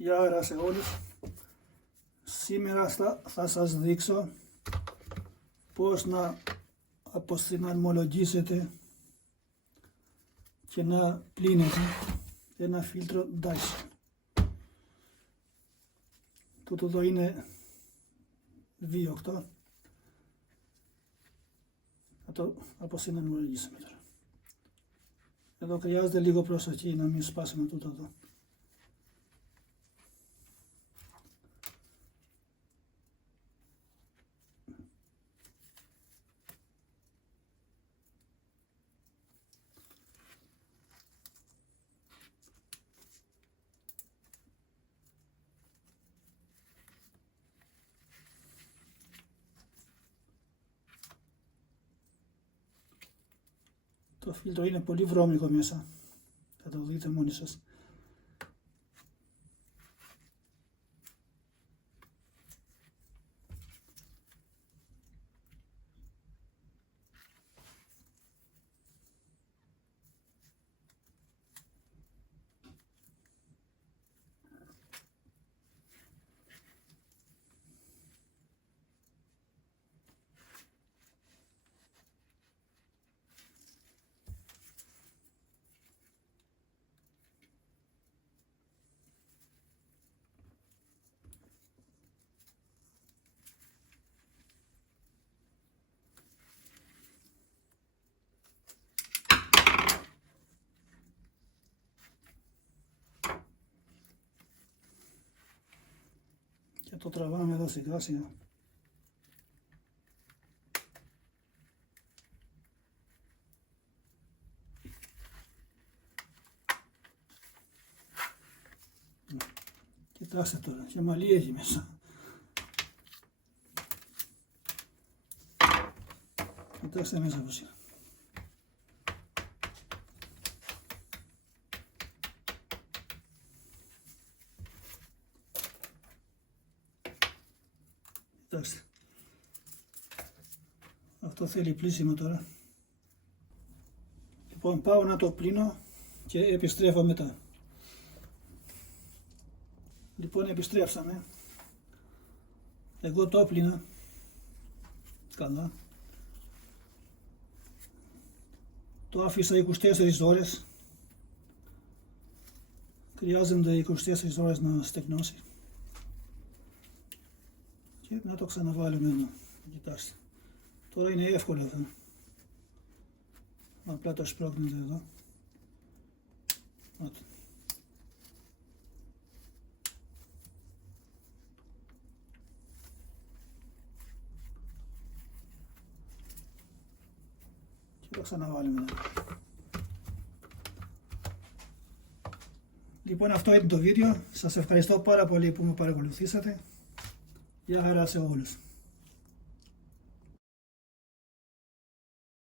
Γεια χαρά σε όλους. Σήμερα θα σας δείξω πώς να αποσυναρμολογήσετε και να πλύνετε ένα φίλτρο Dyson. Τούτο εδώ είναι V8. Θα το αποσυναρμολογήσουμε τώρα. Εδώ χρειάζεται λίγο προσοχή να μην σπάσουμε τούτο εδώ. Το φίλτρο είναι πολύ βρώμικο μέσα. Θα το δείτε μόνοι σας. Και το τραβάμε εδώ σιγά σιγά. Κοιτάξτε τώρα, και μαλλί έχει μέσα. Κοιτάξτε μέσα πως είναι. Κοιτάξτε. Αυτό θέλει πλύσιμο τώρα. Λοιπόν, πάω να το πλύνω και επιστρέφω μετά. Λοιπόν, επιστρέψαμε. Εγώ το έπλυνα καλά. Το άφησα 24 ώρες. Χρειάζονται 24 ώρες να στεγνώσει. Και να το ξαναβάλουμε εδώ. Κοιτάξτε. Τώρα είναι εύκολο αυτό. Απλά το σπρώχνετε εδώ. Και το ξαναβάλουμε εδώ. Λοιπόν, αυτό είναι το βίντεο. Σας ευχαριστώ πάρα πολύ που με παρακολουθήσατε. Γεια χαρά σε όλους.